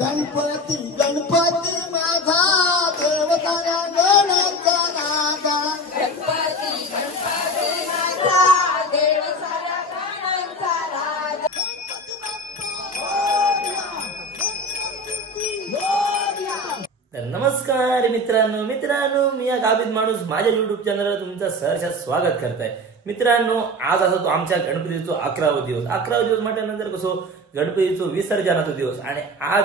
गणपती गणपती माझा देव साऱ्या गणांचा राजा गणपती गणपती माझा देव साऱ्या गणांचा राजा तर नमस्कार मित्रांनो मी या गावीत माणूस माझ्या युट्यूब चॅनलवर तुमचं सहर्ष स्वागत करताय। मित्रांनो आज असतो आमच्या गणपतीचा 11वा दिवस म्हटल्यानंतर कसो गणपतीचा विसर्जनाचा दिवस आणि आज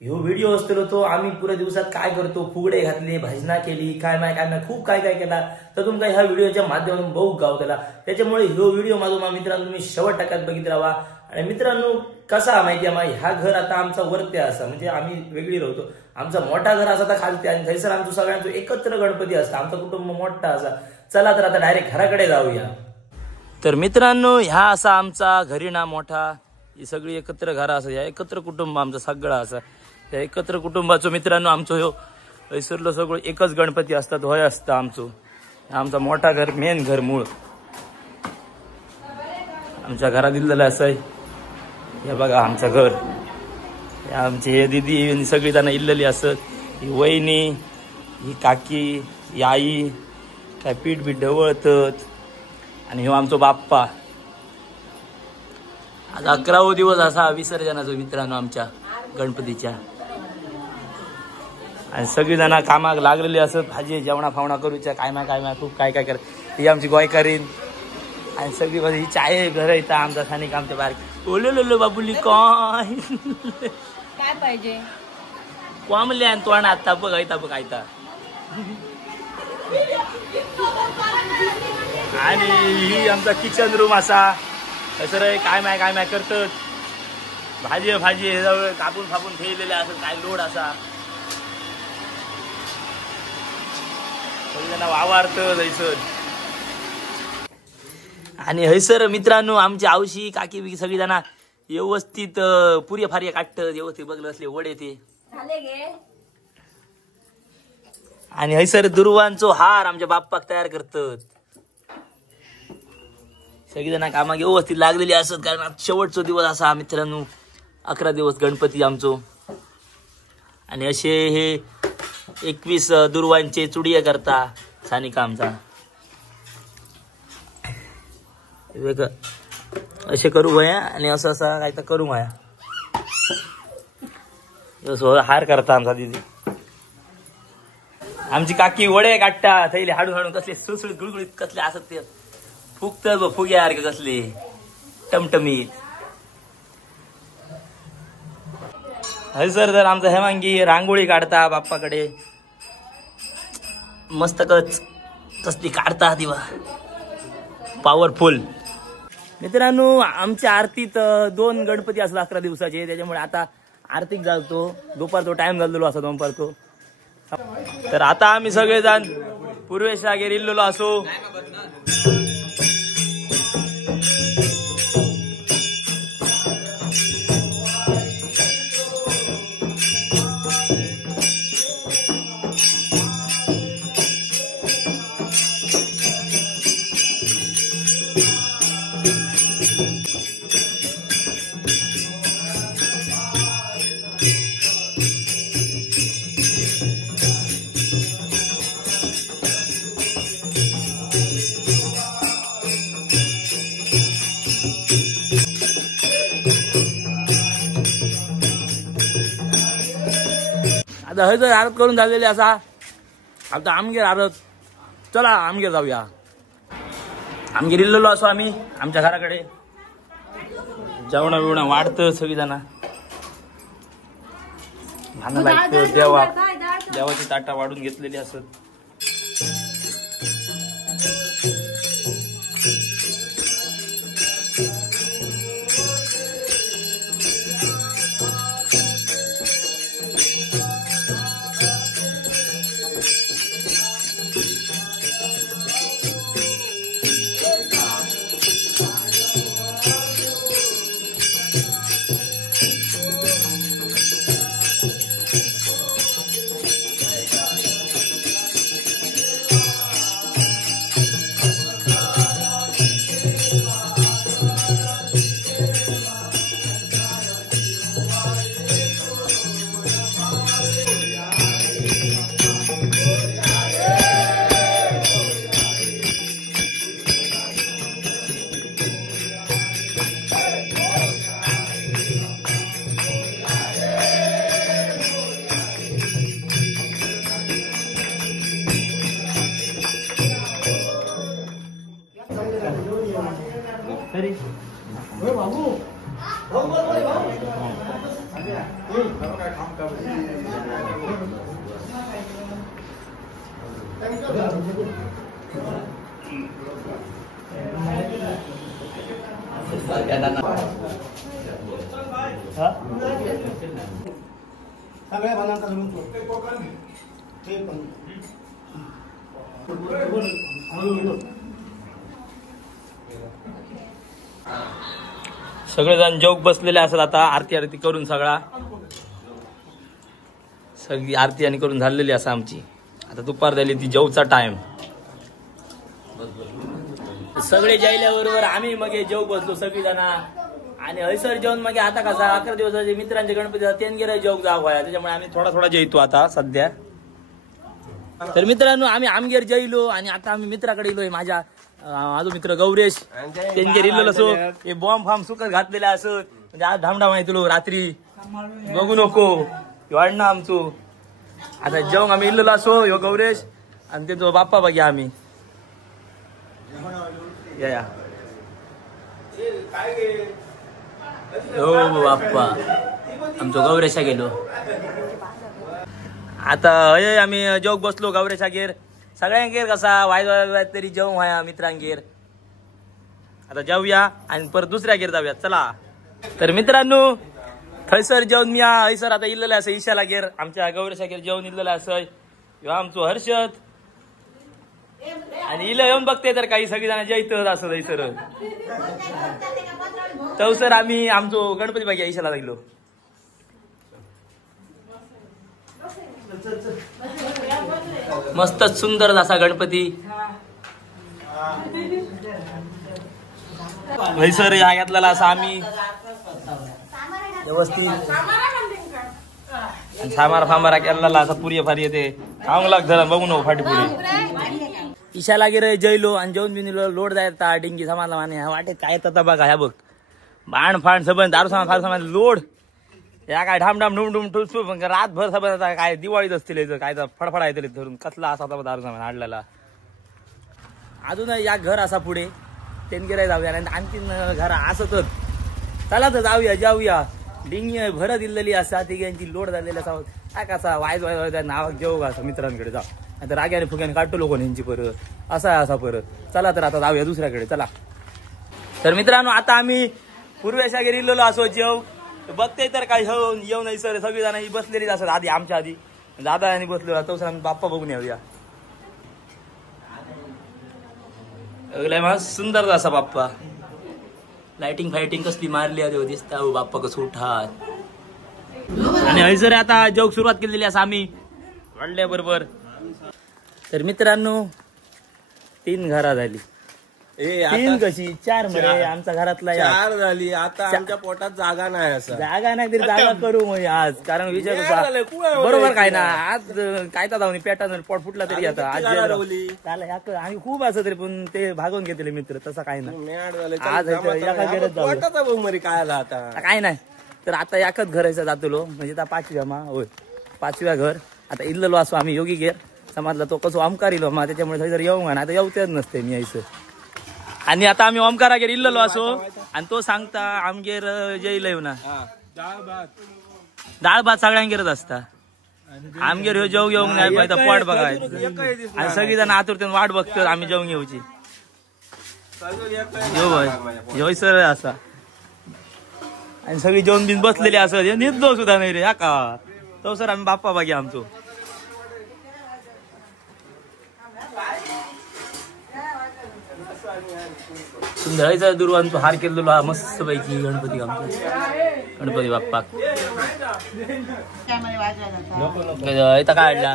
ह्यो व्हिडिओ असतो तो आम्ही पुऱ्या दिवसात काय करतो, फुगडे घातले, भजना केली, काय नाही खूप काय केला तर तुमका ह्या व्हिडिओच्या माध्यमातून बहु गावतला। त्याच्यामुळे ह्यो व्हिडिओ माझा मित्रांनो तुम्ही शेवट टक्क्यात बघित राहा। आणि मित्रांनो कसा माहिती आहे ह्या घर आता आमचा वरते असा म्हणजे आम्ही वेगळी राहतो, आमचा मोठा घर असा तर खालते आणि थैसर आमचं सगळ्यांचं एकत्र गणपती असतं, आमचा कुटुंब मोठा असा। चला तर आता डायरेक्ट घराकडे जाऊया। तर मित्रांनो ह्या असा आमचा घरी ना मोठा ही सगळी एकत्र घरा असं या एकत्र कुटुंब आमचं सगळं असं त्या एकत्र कुटुंबाचं मित्रांनो आमचं ह्यो हैसरलं सगळं एकच गणपती असतात होय असतं आमचं आमचा मोठा घर मेन घर मूळ आमच्या घरात दिलेलं असं आहे। हे बघा आमचं घर आमचे हे दीदी सगळी जण इल्लेली असत, ही वहिनी ही काकी ही आई काय पीठ ढवळतात आणि ह्यो आमचो बाप्पा। आज 11वा दिवस असा विसर्जनाचा मित्रांनो आमच्या गणपतीच्या आणि सगळी जण कामाक लागलेली असत, भाजी जेवणा फावणा करूच्या काय ना खूप काय कर ही आमची गोयकारीन आणि सगळी ही चाय घर येतं आमचा स्थानिक आमच्या बाहेर ओलो बाबुली काय काय पाहिजे कोंबले आणि तोंड आता बघ आयता आणि ही आमचा किचन रूम असा सर काय माय करतात भाजी हे सगळं कापून ठेवलेले असं काय लोड असा सगळ्यांना वावरतं जायचं। आणि हैसर मित्रांनो आमची आवशी काकी बिकी सगळी जण व्यवस्थित पुरी फारी काढत व्यवस्थित बघलं असले वडे ते आणि हैसर दुर्वांचो हार आमच्या बाप्पाक तयार करतात। सगळी जण कामाक व्यवस्थित लागलेली असत कारण शेवटचा दिवस असा मित्रांनो 11 दिवस गणपती आमचो आणि असे हे 21 दुर्वांचे चुडिया करता सानिका आमचा असे करू वया आणि असं काय तर करू वया हार करता आमचा दिदी। आमची काकी वडे काढता थैले हाडून कसले सुळसुळीत गुळगुळीत कसले असत ते फुगत फुग्यासारखे कसले टमटमीत। हयसर तर आमचा हेमांगी रांगोळी काढता बाप्पाकडे मस्त कसली काढता दिवा पॉवरफुल। मित्रांनो आमच्या आरतीत 2 गणपती असला 11 दिवसाचे त्याच्यामुळे आता आरतीक जातो दुपारचा टाइम झालेलो असा दुपारचो। तर आता आम्ही सगळेजण पूर्वेशला गेलेलो असो आता हळद आरत करून झालेले असा आता आमगेर आरत चला आमगेर जाऊया। आमगेर इल्लेलो असो आम्ही आमच्या घराकडे जेवणा बिवणा वाढतं सगळी जण भांडण लागतं देवाची ताटा वाढून घेतलेली असत। सगळ्या भागांचा सगळेजण जेवक बसलेले असतात आता आरती करून सगळी आरती आणि करून झालेली असा आमची. आता दुपार झाली ती जेवचा टाइम. सगळे जेवल्याबरोबर आम्ही मग जेव बसलो सगळी जण आणि हयसर जेवण मग आता कसा 11 दिवसाचे मित्रांचे गणपती तेनगेर जेवक जाव व्हाया त्याच्यामुळे आम्ही थोडा जेवतो आता सध्या. तर मित्रांनो आम्ही आमगेर जेवलो आणि आता आम्ही मित्राकडे गेलोय. माझ्या माझा मित्र गौरेश तेनगेर इल्लो असो हे बॉम्ब फार्म सुकत घातलेले असत म्हणजे आज धामधाम आहे तुलो रात्री बघू नको वाढणं आमचो. आता जेवण आम्ही इल्लो असो ह्यो गौरेश आणि त्यांचा बाप्पा बघ्या आम्ही या हो बाप्पा आमचो गौरेशा गेलो. आता हय आम्ही जेवक बसलो गौरेशागेर. सगळ्यांगेर कसा वायद तरी जेवण व्हाया मित्रांगेर. आता जाऊया आणि परत दुसऱ्यागेर जाऊया चला. तर मित्रांनो थंयसर जेवण मी हयसर आता इल्लेलं असं ईशाला गेर आमच्या गौरेशागेर जेवण इल्लेलं असं ह्यो आमचो हर्षद आणि इला येऊन बघते तर काही सगळी जण जैत असं थंयसर. तवसर आम्ही आमचो गणपती बागी ईशाला गेलो. मस्त सुंदर असा गणपती हयसर ह्या घेतलेला असा आम्ही व्यवस्थित सामार फामारा केलेला असा पुरी फारी येते खाऊन लाग झाला बघू नको फाटी पुरी. ईशाला गेले जैलो आणि जेवण बिन लोड जायचा डिंगी समाजला माने वाटे काय येतात बघा ह्या बघ बाण फाण सबंध दारू सामान फार सामान लोड या काय ढामढाम ढुमढुम ठुसू पण रातभर सबंध काय दिवाळीत असतील काय फडफडा येतले धरून कसला असा दारू सामान आणलेला. अजून या घर असा पुढे तेनगेरा जाऊया आणि आणखीन घर असतच चला तर जाऊया डिंगी भर दिलेली असा तिघांची लोड झालेली असा काय कसा वायज नावाक जेव असं मित्रांकडे जाऊ आता राग्याने फुग्याने काढतो लोक यांची परत असा परत चला तर आता जाऊया दुसऱ्याकडे चला. तर मित्रांनो आता आम्ही पूर्वेशागेर इल्लेलो असो जेव बघते तर काय येऊ नाही सर सगळी जण बसलेलीच असत आधी आमच्या आधी दादा यांनी बसलो तो सर आम्ही बाप्पा बघून येऊया. सुंदर असा बाप्पा लाइटिंग फायटिंग कसली मारली आहे दिसता बाप्पा कसं उठात आणि हयसर आता जोक सुरुवात केलेली असं आम्ही वाढल्या बरोबर. तर मित्रांनो 3 घरा झाली 3 कशी 4 मध्ये आमच्या घरातला 4 झाली. आता आमच्या पोटात जागा नाही असं जागा नाही तरी जागा करू मग आज कारण विचार कसा बरोबर काय ना आज काय तर जाऊन पेटा पोट फुटला तरी आता आज आणि खूप असं तरी पण ते भागवून घेतले मित्र तसं काय नाही आज काय आला आता काय नाही. तर आता एकच घरायचं जातलो म्हणजे आता 5व्या मा होय 5व्या घर आता इल्लेलो असो आम्ही योगी गेर समाजला तो कसो ओमकार इलो मा त्याच्यामुळे जर येऊ ना आता येऊतेच नसते मी यायचं. आणि आता आम्ही ओमकारागेर इल्लेलो असो आणि तो सांगता आमगेर जेल येऊ ना डाळ भात सगळ्यांगेरच असता आमगेर ह्यो जेव घेऊन नाही पाहिजे पोट बघायचं आणि सगळी जण आतुरतेने वाट बघतात आम्ही जेवून घेऊची जेव सर असा आणि सगळी जेवण बिन बसलेली असत निजलो सुद्धा नाही रे का तो सर आम्ही बाप्पा बागी आमचो. सुंदर दुर्वांचो हार केलेलो हा मस्त पैकी गणपती आमचा गणपती बाप्पा इथं काय हाडला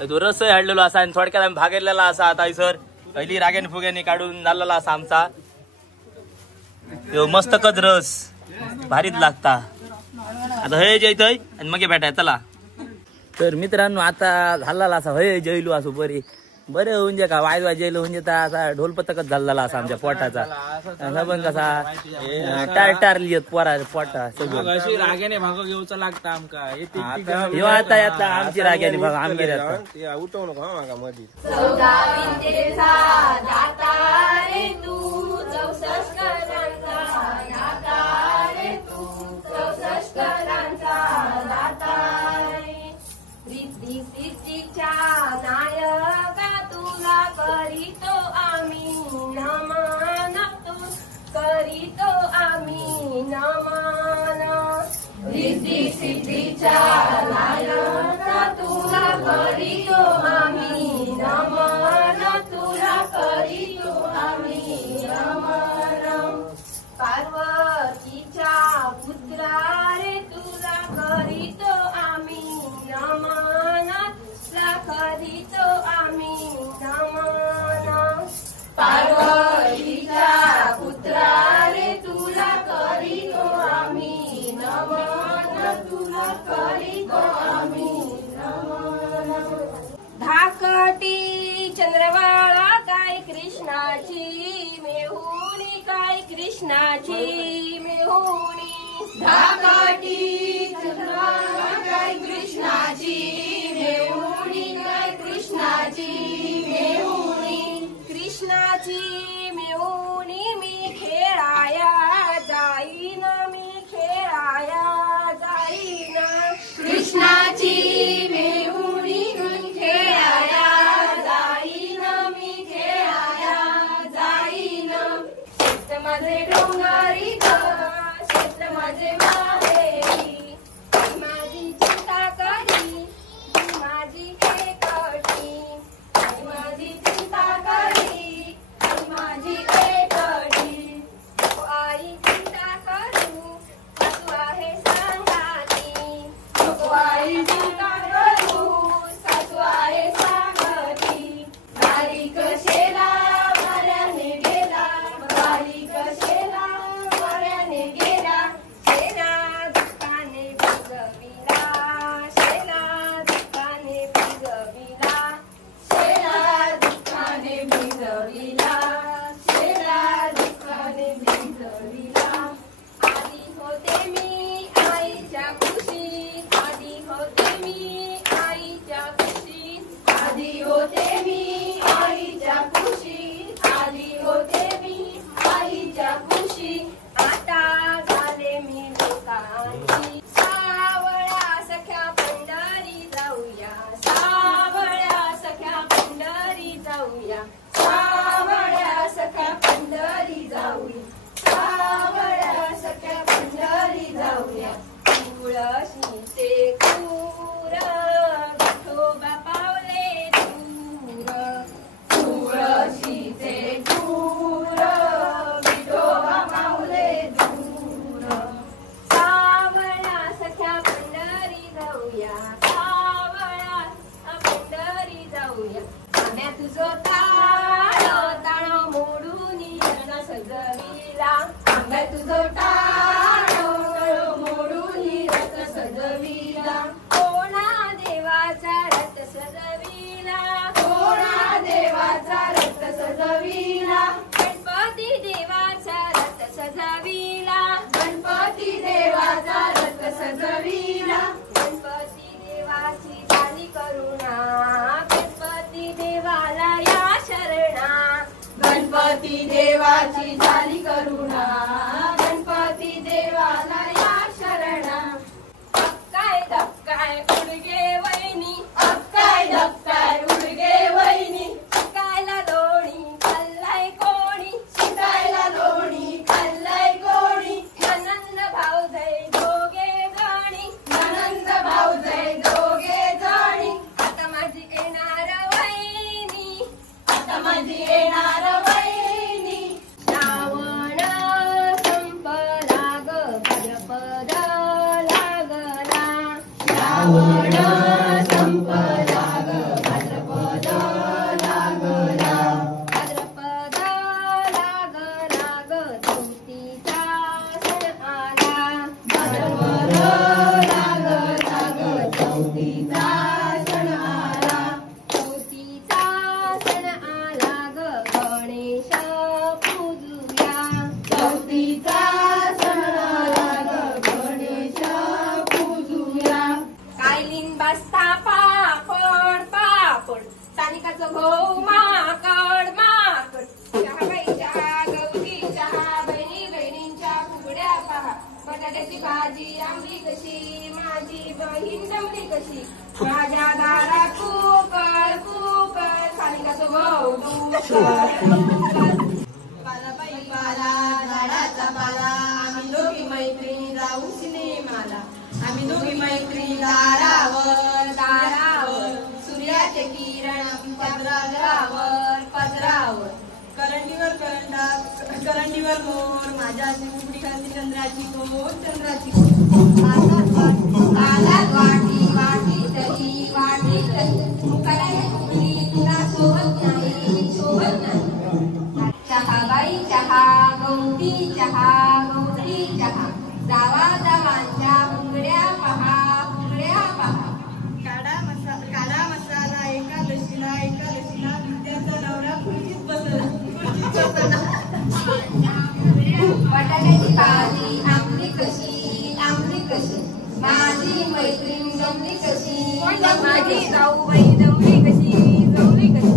तो रस हाडलेलो असा आणि थोडक्यात आम्ही भागेलेला असा आता सर पहिली राग्याने फुग्याने काढून झालेला असा आमचा मस्तकच रस भारीच लागता. आता हे जयतय आणि मग भेटाय चला. तर मित्रांनो आता झालेला असा हय जयलो असो बरे बरे होऊन जे का वाय जेल होऊन जेता असा ढोलपतकच झालेला असा आमच्या पोटाचा पण कसा टार लिहित पोटा सगळं राग्याने भाग घेऊचा लागता आमका आता यातला आमची राग्याने भाग आमगे उठवू नको मागा मध्ये करीतो आम्ही नमन. धाकटी चंद्रवाळा काय कृष्णाची मेहुणी काय कृष्णाची मेहुणी. धाकटी चंद्रवाळा काय कृष्णाची मेहुणी काय कृष्णाची मेहुणी. कृष्णाची मेहुणी मी खेळाया जाईन मी खेळाया जाईन. कृष्णाची मेहुणी मी खेळाया जाईन मी खेळाया जाईन. शेत माझे डोंगरी ग शेत माझे माहेरी माझी चिंता करी माझी एकटी माझी चिंता करी माझी एकटी. आई चिंता करू सासू आहे सांगाती. आई चिंता करू सासू आहे सांगाती. बारीक शेला वाऱ्याने गेला बारीक शेला वाऱ्याने गेला. शेला दुःखाने भिजविला शेला दुःखाने भिजविला शेला दुःखाने भिजविला शेला दुःखाने भिजविला. आधी होते मी आईच्या कुशीत आधी होते मी आईच्या कुशीत आधी होते मी आईच्या कुशीत आधी होते मी आईच्या कुशीत. आता झाले मी लोकांची. सावळ्या सख्या पंढरी जाऊया सावळ्या सख्या पंढरी जाऊया सावळ्या सख्या पंढरी जाऊया सावळ्या सख्या पंढरी जाऊया. तुळशीचे खूर विठोबा पावले दूर तुळशीचे खूर विठोबा पावले दूर. सावळ्या सख्या पंढरी जाऊया सावळ्या पंढरी जाऊया. आम्या तुझो ताळ ताळ मोडून रथ सजविला आंब्या तुझो टाळ मोडून रथ सजविला. कोणा देवाचा रथ सजविला कोणा देवाचा रथ सजविला. गणपती देवाचा रथ सजविला गणपती देवाचा रथ सजविला. गणपती देवाची झाली करुणा गणपती देवाला या शरणा. गणपती देवाची झाली करुणा गणपती देवाला या शरणा. अक्काय धक्काय उडगे वैनी अक्काय धक्काय उडगे वैनी. शिकायला लोणी खाल्लाय कोणी शिकायला लोणी खाल्लाय कोणी. ननंद भाऊजय दोघे जणी ननंद भाऊजय दोघे जणी. आता माझी येणार वैनी आता माझी येणार वैनी. श्रावण संपला ग भाद्रपद लागला श्रावण संपला ग भाद्रपद लागला. भाद्रपद लागला ग चौथीचा सण आला भाद्रपद लागला ग चौथीचा सण आला. चौथीचा सण आला ग गणेश पूजूया चौथीचा सण आला ग गणेश पूजूया. काय लिंबास्ता पापड पापड सानिकाचं गहू माकड माकड. चहा बाई चहा गवती चहा बहिणी बहिणींच्या फुगड्या पहा. बटाट्याची भाजी आंबली कशी माझी बहीण जमली कशी. माझ्या दारात कुकर कुकर सानिकाचं गहू पाला बाई पाला झाडाचा पाला. आम्ही दोघी मैत्रिणी जाऊ सिनेमाला आम्ही दोघी मैत्रिणी दारावर दारावर. सूर्याचे किरण पदरावर पदरावर. करंडीवर करंडा करंडीवर मोर माझ्या चिमुकडी खाली चंद्राची कोर चंद्राची कोर. आला वाटी वाटी तरी वाटी तरी मुखाला तुला सोबत नाही सोबत नाही. चहा बाई चहा गवती चहा गवती चहा. जावा जावांच्या मुंगड्या पहा माझी मैत्रीण जमली कशी माझी जाऊबाई जमली कशी जमली कशी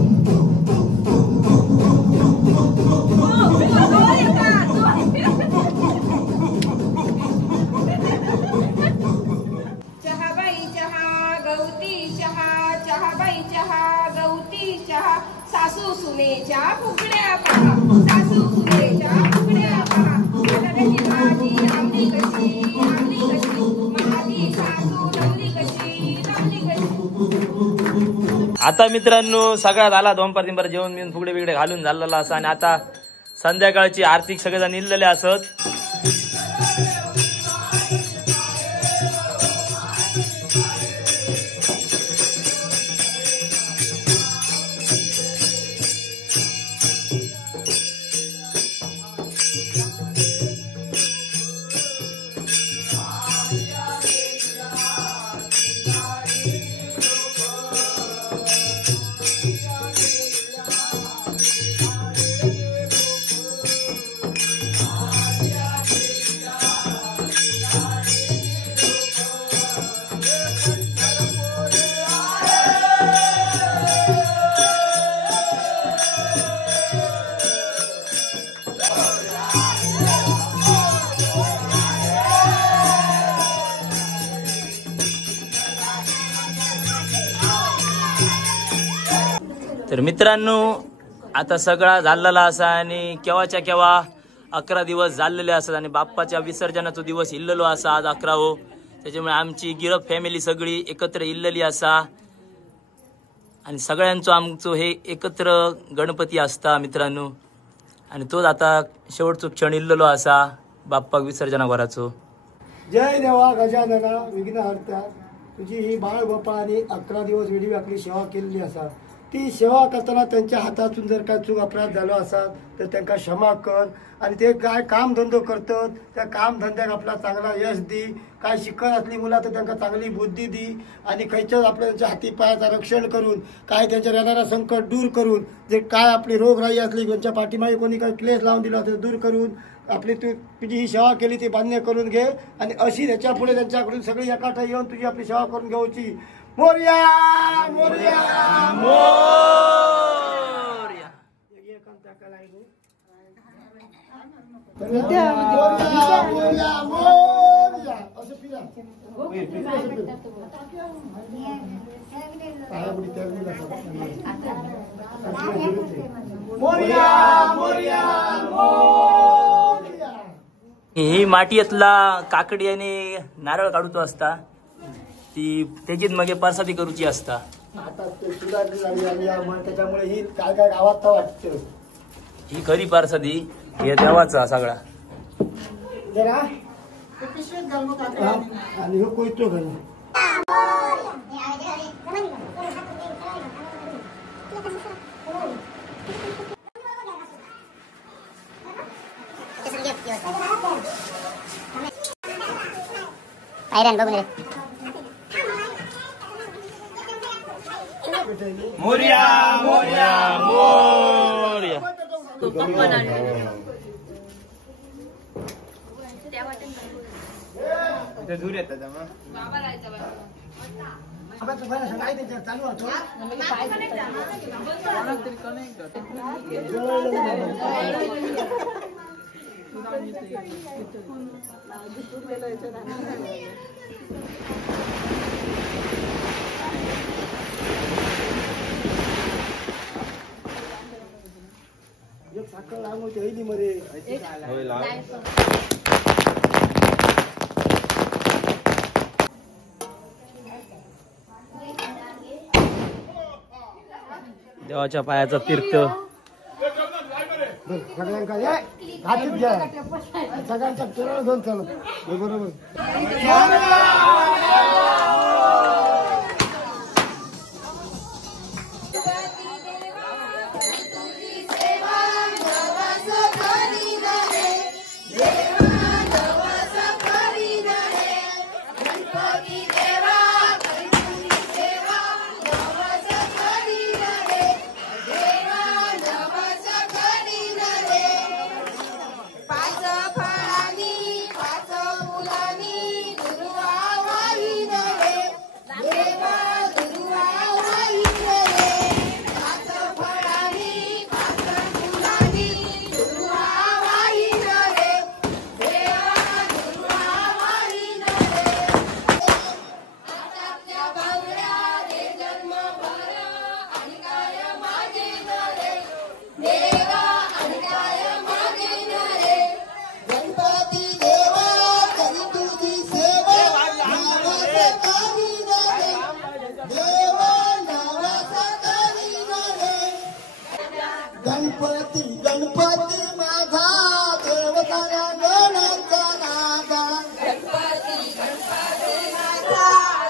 चहाबाई चहा गवती चहा चहाबाई चहा गवती चहा सासू सुनेच्या फुगड्या पहा सासू सुनेच्या फुगड्या पहा माझी आमली कशी माझी सासू जमली कशी जमली कशी. आता मित्रांनो सगळ्यात आला दोनपार तीनपार जेवण बिवून फुगडे बिगडे घालून झालेला असा आणि आता संध्याकाळची आर्थिक सगळेजण इल्लेले असत. तर मित्रांनो आता सगळा झालेला असा आणि केव्हाच्या केव्हा 11 दिवस झालेले असतात आणि बाप्पाच्या विसर्जनाचा दिवस इल्लेलो असा आज 11 त्याच्यामुळे आमची गिरक फॅमिली सगळी एकत्र इल्लेली असा आणि सगळ्यांचं आमचं हे एकत्र गणपती असता मित्रांनो आणि तोच आता शेवटचो क्षण इल्लेलो असा बाप्पाक विसर्जना करायचो. जय देवा गजानना विघ्नहर्ता तुझी ही बाळ गोपाळाने 11 दिवस वेळी आपली सेवा केलेली असा. ती सेवा करताना त्यांच्या हातातून जर काय चूक अपराध झालो असा तर त्यांना क्षमा कर आणि ते काय काम धंदो करतात त्या काम धंद्याक आपला चांगला यश दी. काय शिकत असली मुलं तर त्यांना चांगली बुद्धी दी आणि खयच्याच आपल्या त्यांच्या हाती पायाचं रक्षण करून काय त्यांच्या येणारा संकट दूर करून जे काय आपली रोगराई असली त्यांच्या पाठीमागे कोणी काही क्लेश लावून दिला ते दूर करून आपली तुझी ही सेवा केली ती मान्य करून घे आणि अशी त्याच्या पुढे त्यांच्याकडून सगळी एकाठा येऊन तुझी आपली सेवा करून घ्यायची. मोरया मोरया ही मातीयतला काकडी आणि नारळ काढूचो असता ती तेजीत मगे परसादी करूची असता. आता ते सुधारली झाली आणि त्याच्यामुळे ही काय काय गावात वाटतं ही खरी परसादी हे देवाचा सगळा जरा आणि हो कोयतो घरी आयरन बघून रे मोरया मोरया मोरया दूर येतात चालू होतो साखर लांब होती मध्ये देवाच्या पायाचा तीर्थ सगळ्यांका हातीत घ्या सगळ्यांचा केरळ घेऊन चालू बरोबर. गणपती गणपती माझा देव साऱ्या गणांचा राजा गणपती गणपती माझा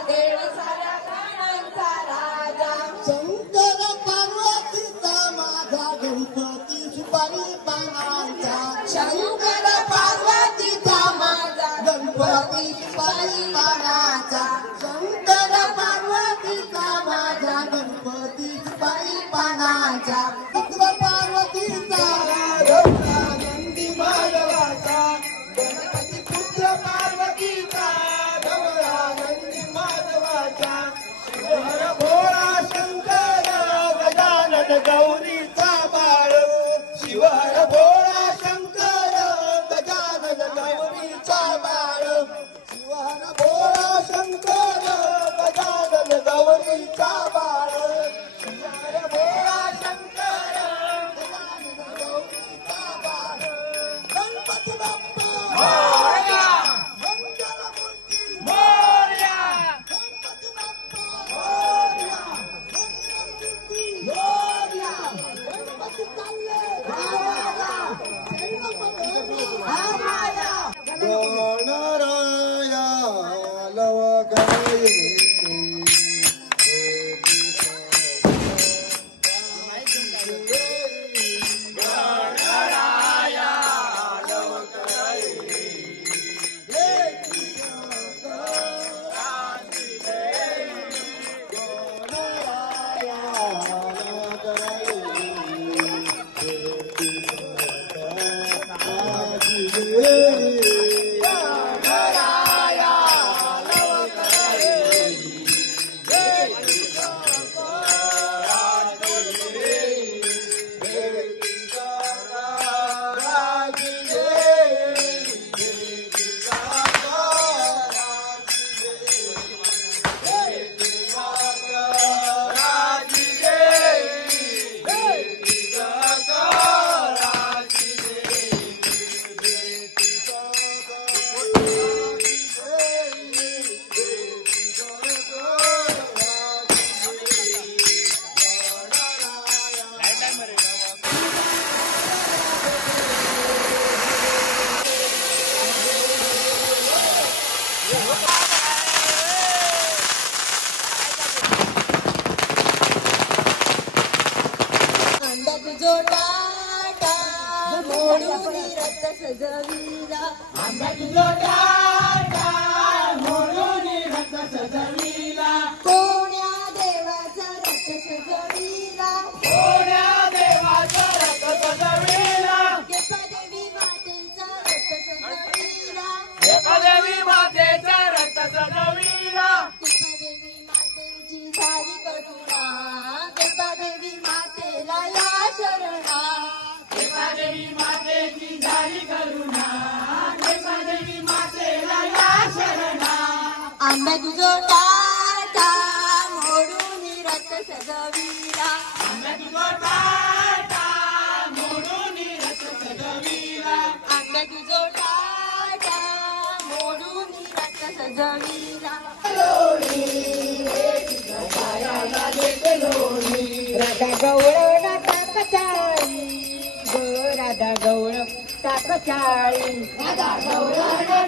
देव साऱ्या गणांचा राजा शंकर पार्वतीचा माझा गणपती सुपारी पानांचा शंकर पार्वतीचा माझा गणपती सुपारी पानाचा शंकर पार्वतीचा माझा गणपती सुपारी पानाचा पुत्र पार्वतीचा नंदी माधवाचा गणपती पुत्र पार्वतीचा नंदी माधवाचा शिवहर भोळा शंकर गजानन गौरीचा बाळ शिवहर भोळा शंकर गजानन गौरीचा बाळ शिवहर भोळा शंकर गजानन गौरीचा बाळ शिवहर भोळा शंकर गजानन गौरीचा बाळ गणपती बाप्पा मोरया मंगलमूर्ती मोरया गणपती बाप्पा मोरया मंगलमूर्ती मोरया गणपती चालले गावाला गणराया लवगये सजविला कोण्या देवाचा रथ सजविला देवी मातेचा रथ सजविला देवी मातेची झाली करुणा देवी मातेला या शरणा देवी मातेची झाली करुणा देवी मातेला या शरणा आंबा तुझो टाटा मोडून रथ सजविला आंबा तुझो टाटा मोडून रथ सजविला आंबा तुझो टाटा मोडून रथ सजविला राधा गौळ टाकचाळी राधा गौळ टाकचाळी राधा गौळ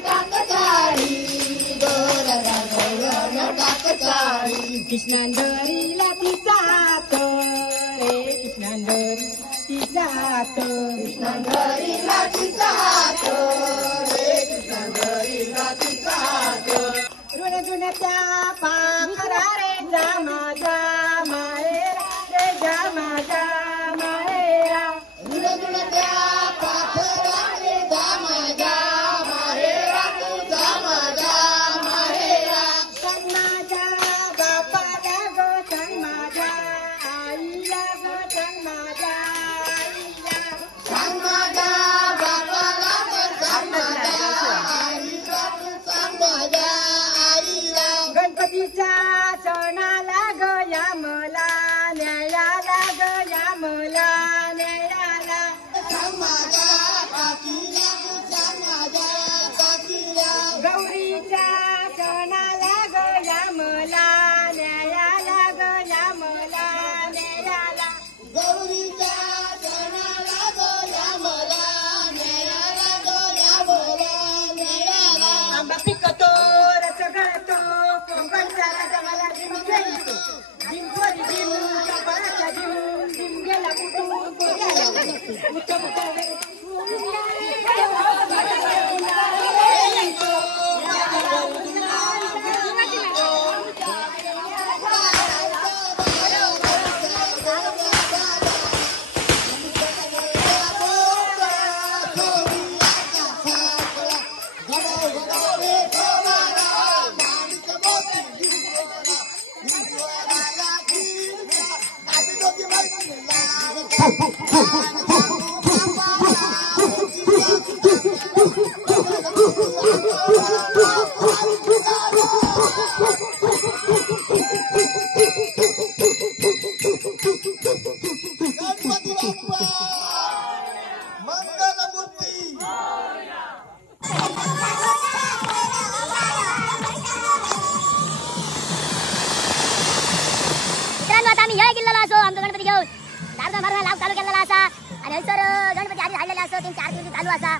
टाकचाळी राधा गौळ टाकचाळी कृष्णांदरीला तिचा हात रे कृष्णांदरी तिचा हात कृष्णांदरीला तिचा हात रे कृष्णांदरीला तिचा हात ऋण जुन त्या पाखरा रे जा माझा माहेरा रे जा माझा माहेरा ऋण जुन त्या पाखरा रे जा माझा माहेरा तू जा माझा माहेरा सांग माझ्या बापाला गो सांग माझ्या आईला गो सांग माझ्या आईला सांग माझ्या बापाला गो सांग माझ्या आईला तू सांग माझ्या आईला गणपतीचा आता आम्ही या किल्ल्याला असो आमचा गणपती घेऊन दारदा मारवा लाव चालू केलेला असा आणि हयसर गणपती आधी राहिलेला असो 3-4 दिवस चालू असा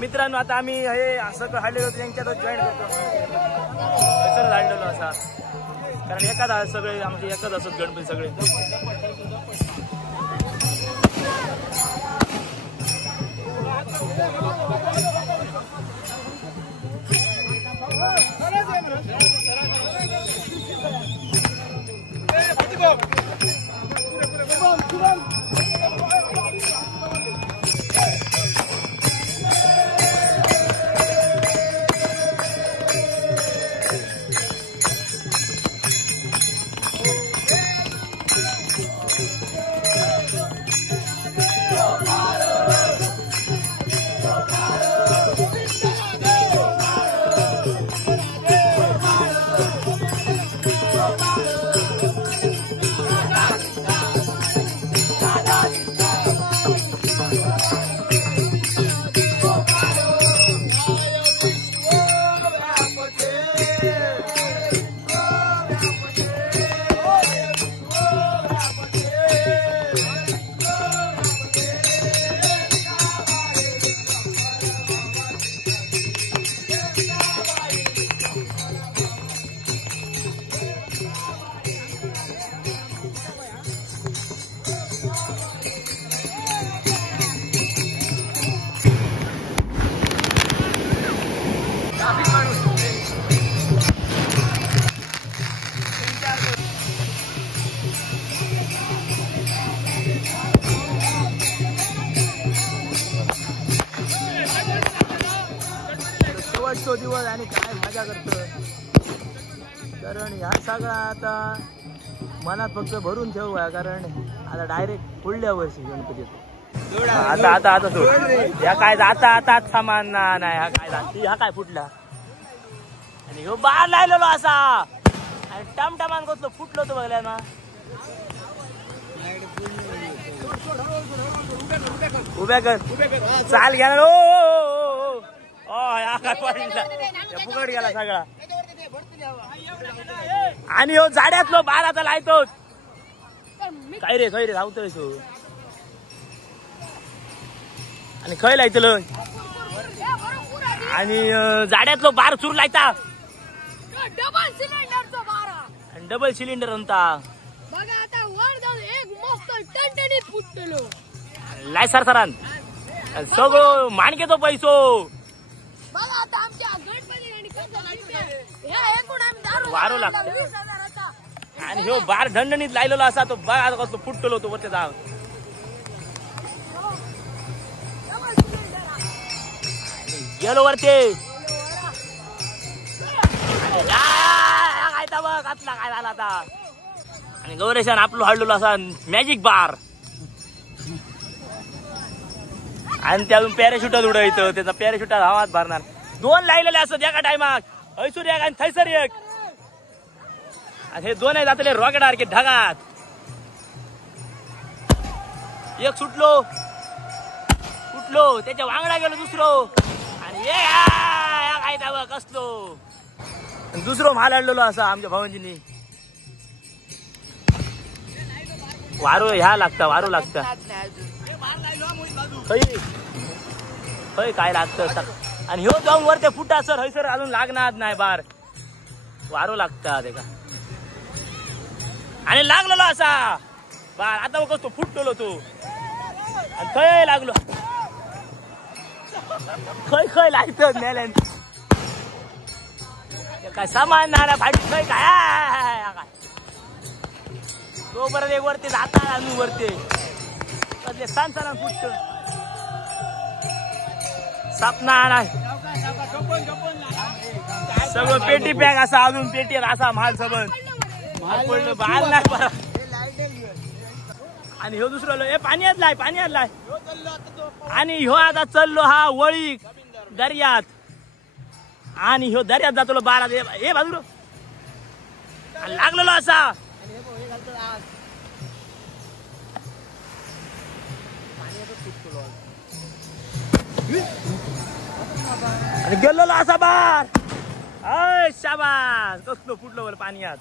मित्रांनो आता आम्ही हे असं हाडलेलो होतो त्यांच्यात जॉईन करतो सर हाडलेलो असा कारण एकाच सगळे आमचे एकच असत गणपती सगळे शेवटचा दिवस आणि काय मजा करतो कारण ह्या सगळा आता मनात फक्त भरून ठेवू आहे कारण आता डायरेक्ट पुढल्या वर्षी गणपती आता आता आता सोड या काय आता आता सामान नाही हा काय हा काय फुटला आणि ह्यो बाहेर लायलेलो असा आणि टमटमान गोतलो फुटलो तो बघल्या ना उभ्या कर चाल घ्या ना काय पडला फुकट गेला सगळा आणि हो जाड्यातलो बाराचा लायतो काय रे धावतोय तू आणि खय लायतलो आणि जाड्यातलो बार चूर लायता डबल सिलेंडरचा बारा आणि डबल सिलेंडर म्हणता बघा आता वर जाऊन एक मस्त टणटणीत फुटलो लाय सरान सगळं मानकेतो पैसो बघा आता आमच्या गणपती आणि ह्या एकूण आम्ही दारू वारो लागतो 20,000चा आणि ह्यो बार ढंडणीत लायलेलो असा तो बघ आता कसलो फुटलो तो वरच्या जाव गेलो वरते काय बघ आतला काय झाला आता आणि गौरेशान आपलं हाडलेलो असा मॅजिक बार आणि त्यातून पॅराशूटच उडायचं. त्याचा पॅराशूट हवात भरणार. 2 लायलेले असत एका टायमाक. हैसूर एक आणि थैसर एक. आणि हे 2 जातले रॉकेट सारखे ढगात. एक सुटलो त्याच्या वांगडा गेलो दुसरो आणि काय दावा कसलो दुसरो माल आणलेलो असा आमच्या भावंजींनी. वारो लागता काय लागतं. आणि ह्यो जाऊन वर ते फुटा सर हयसर अजून लागणार नाही बार. वारो लागता ते का आणि लागलेलो असा बार. आता कसतो फुटलो तो आणि खय लागलो. खय लागत मेल्यान काय सामान ना फाटी खय काय तो परत एक वरती जाता अजून वरती सांग फुटत सापना आणा सगळं पेटी पॅक असा अजून पेटी असा माल सबन बाल नाही परत. आणि ह्यो दुसरं पाणी आणलाय आणि ह्यो आता चाललो हा वळी दर्यात. आणि ह्यो दर्यात जातो 12 हे बाजू लागलेलो असा आणि गेलेलो असा बार. शाबास कसलो फुटलो वर पाण्यात.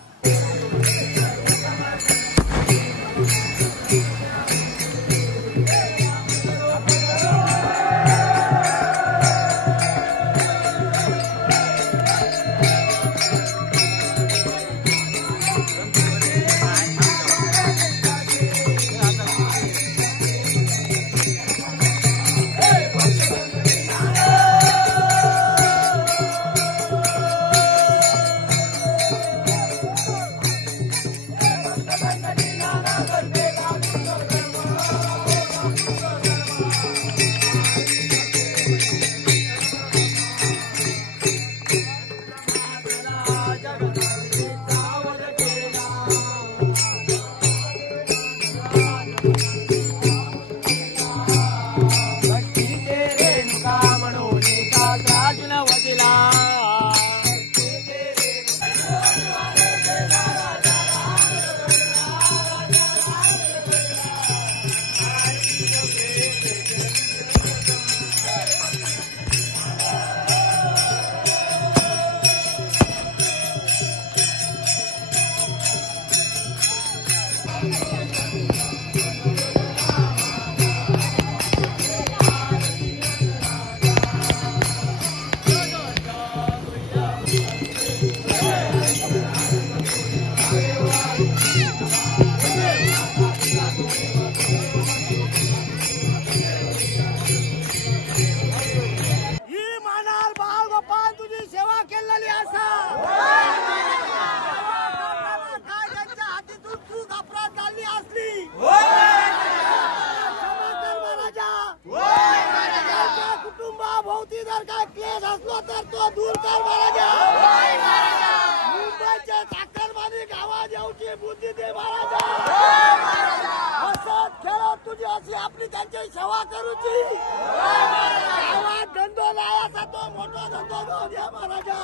आपली त्यांची सेवा करूची धंदो लावाचा तो मोठा धंदो द्या महाराजा.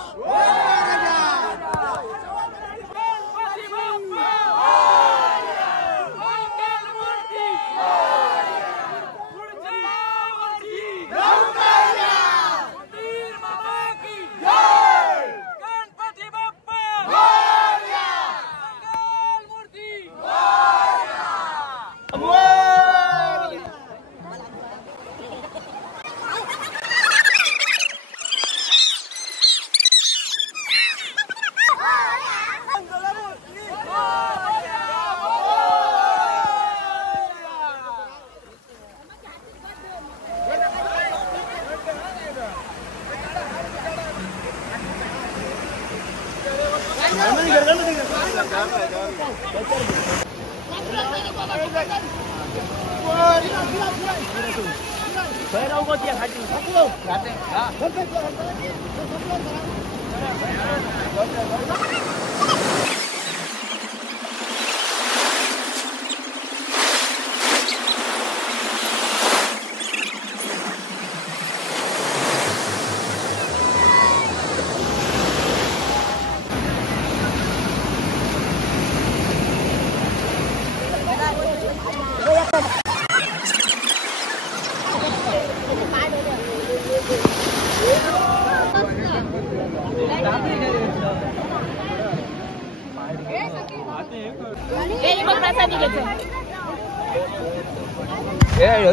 प्रसादी घेतो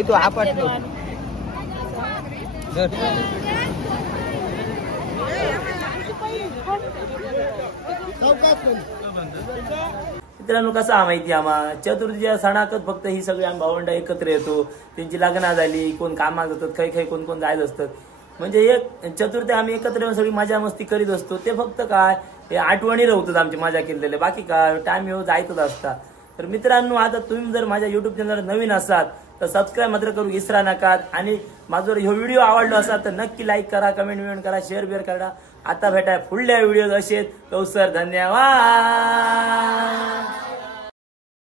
तू आपटलो मित्रांनो कसा माहिती आम्हा चतुर्थीच्या सणाकच फक्त ही सगळी आम्ही भावंड एकत्र येतो. त्यांची लग्न झाली, कोण कामात जातात, काही कोण कोण जायत असतात. म्हणजे एक चतुर्थी आम्ही एकत्र येऊन सगळी मजा मस्ती करीत असतो. ते फक्त काय हे आठवणी राहतात आमची मजा केलेले, बाकी काय टाइम येऊ जायतच असता. तर मित्रांनो आता तुम्ही जर माझ्या युट्यूब चॅनल नवीन असाल तर सबस्क्राईब मात्र करू विसरा नका. आणि माझा जर हा व्हिडिओ आवडला असेल तर नक्की लाईक करा, कमेंट करा, शेअर करा. आता भेटाय पुढल्या व्हिडिओ असेच. तो सर धन्यवाद.